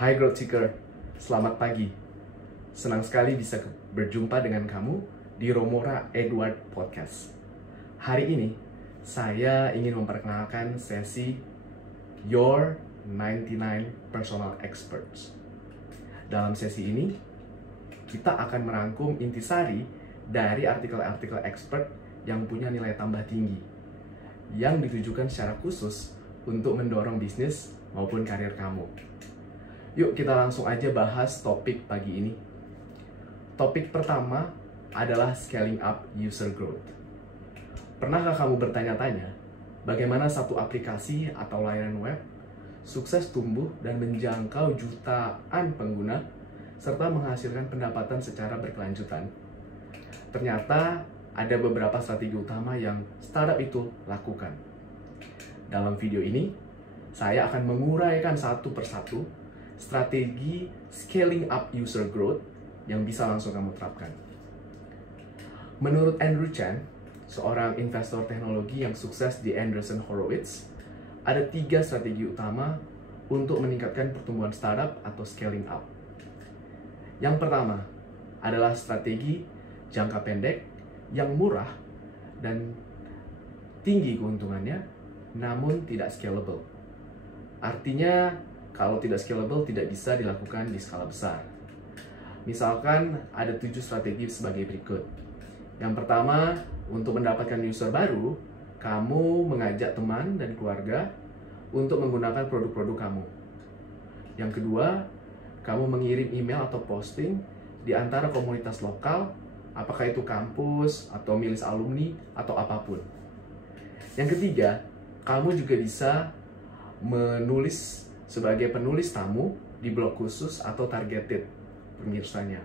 Hai Growth Seeker, selamat pagi. Senang sekali bisa berjumpa dengan kamu di Romora Edward Podcast. Hari ini, saya ingin memperkenalkan sesi Your 99 Personal Experts. Dalam sesi ini, kita akan merangkum intisari dari artikel-artikel expert yang punya nilai tambah tinggi, yang ditujukan secara khusus untuk mendorong bisnis maupun karir kamu. Yuk kita langsung aja bahas topik pagi ini. Topik pertama adalah scaling up user growth. Pernahkah kamu bertanya-tanya bagaimana satu aplikasi atau layanan web sukses tumbuh dan menjangkau jutaan pengguna serta menghasilkan pendapatan secara berkelanjutan? Ternyata ada beberapa strategi utama yang startup itu lakukan. Dalam video ini, saya akan menguraikan satu persatu strategi scaling up user growth yang bisa langsung kamu terapkan. Menurut Andrew Chen, seorang investor teknologi yang sukses di Andreessen Horowitz, ada 3 strategi utama untuk meningkatkan pertumbuhan startup atau scaling up. Yang pertama adalah strategi jangka pendek yang murah dan tinggi keuntungannya, namun tidak scalable. Artinya, kalau tidak scalable, tidak bisa dilakukan di skala besar. Misalkan ada 7 strategi sebagai berikut. Yang pertama, untuk mendapatkan user baru, kamu mengajak teman dan keluarga untuk menggunakan produk-produk kamu. Yang kedua, kamu mengirim email atau posting di antara komunitas lokal, apakah itu kampus, atau milis alumni, atau apapun. Yang ketiga, kamu juga bisa menulis sebagai penulis tamu di blog khusus atau targeted pemirsanya.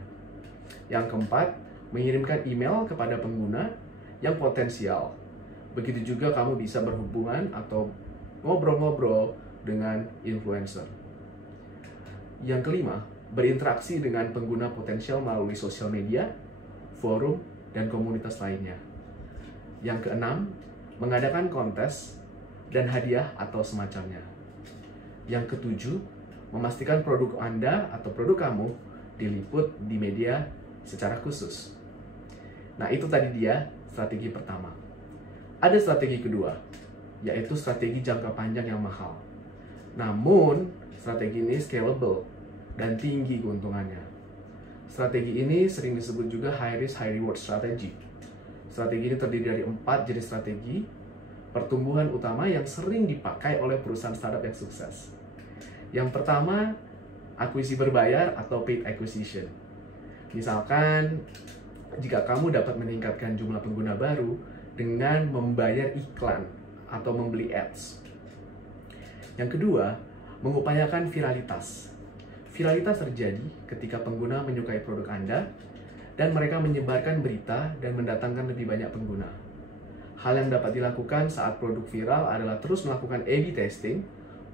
Yang keempat, mengirimkan email kepada pengguna yang potensial. Begitu juga kamu bisa berhubungan atau ngobrol-ngobrol dengan influencer. Yang kelima, berinteraksi dengan pengguna potensial melalui sosial media, forum, dan komunitas lainnya. Yang keenam, mengadakan kontes dan hadiah atau semacamnya. Yang ketujuh, memastikan produk Anda atau produk kamu diliput di media secara khusus. Nah, itu tadi dia strategi pertama. Ada strategi kedua, yaitu strategi jangka panjang yang mahal. Namun, strategi ini scalable dan tinggi keuntungannya. Strategi ini sering disebut juga high risk, high reward strategy. Strategi ini terdiri dari 4 jenis strategi pertumbuhan utama yang sering dipakai oleh perusahaan startup yang sukses. Yang pertama, akuisisi berbayar atau paid acquisition. Misalkan, jika kamu dapat meningkatkan jumlah pengguna baru dengan membayar iklan atau membeli ads. Yang kedua, mengupayakan viralitas. Viralitas terjadi ketika pengguna menyukai produk Anda dan mereka menyebarkan berita dan mendatangkan lebih banyak pengguna. Hal yang dapat dilakukan saat produk viral adalah terus melakukan A/B testing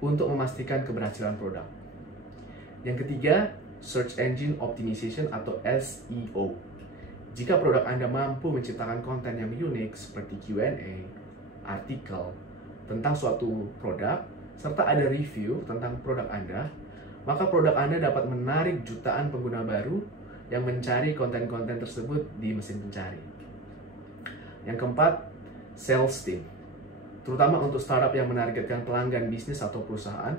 untuk memastikan keberhasilan produk. Yang ketiga, Search Engine Optimization atau SEO. Jika produk Anda mampu menciptakan konten yang unik seperti Q&A, artikel tentang suatu produk, serta ada review tentang produk Anda, maka produk Anda dapat menarik jutaan pengguna baru yang mencari konten-konten tersebut di mesin pencari. Yang keempat, sales team. Terutama untuk startup yang menargetkan pelanggan bisnis atau perusahaan,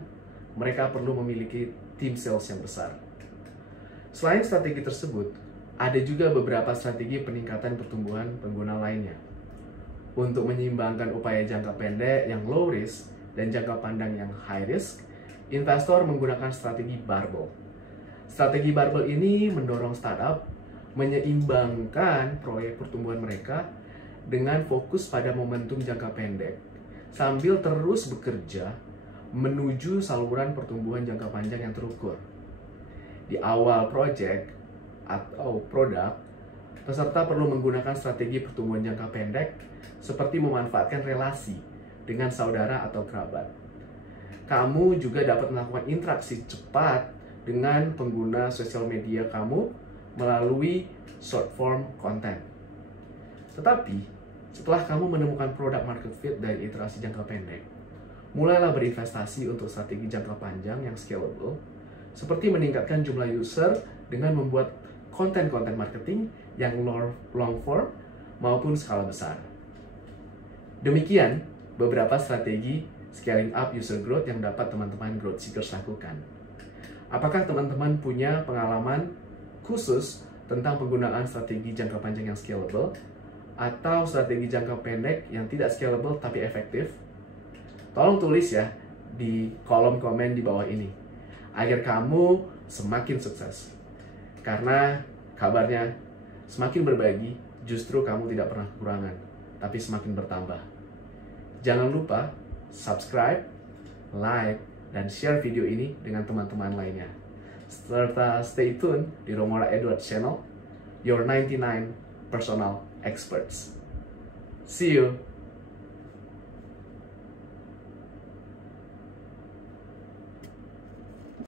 mereka perlu memiliki tim sales yang besar. Selain strategi tersebut, ada juga beberapa strategi peningkatan pertumbuhan pengguna lainnya. Untuk menyeimbangkan upaya jangka pendek yang low risk dan jangka panjang yang high risk, investor menggunakan strategi barbell. Strategi barbell ini mendorong startup menyeimbangkan proyek pertumbuhan mereka dengan fokus pada momentum jangka pendek, sambil terus bekerja menuju saluran pertumbuhan jangka panjang yang terukur. Di awal proyek atau produk, peserta perlu menggunakan strategi pertumbuhan jangka pendek seperti memanfaatkan relasi dengan saudara atau kerabat. Kamu juga dapat melakukan interaksi cepat dengan pengguna sosial media kamu melalui short form content. Tetapi, setelah kamu menemukan produk market fit dari iterasi jangka pendek, mulailah berinvestasi untuk strategi jangka panjang yang scalable seperti meningkatkan jumlah user dengan membuat konten-konten marketing yang long form maupun skala besar. Demikian beberapa strategi scaling up user growth yang dapat teman-teman growth seekers lakukan. Apakah teman-teman punya pengalaman khusus tentang penggunaan strategi jangka panjang yang scalable atau strategi jangka pendek yang tidak scalable tapi efektif? Tolong tulis ya di kolom komen di bawah ini agar kamu semakin sukses. Karena kabarnya semakin berbagi justru kamu tidak pernah kekurangan, tapi semakin bertambah. Jangan lupa subscribe, like, dan share video ini dengan teman-teman lainnya. Serta stay tune di Romora Edwards Channel, your 99 personal experts. See you!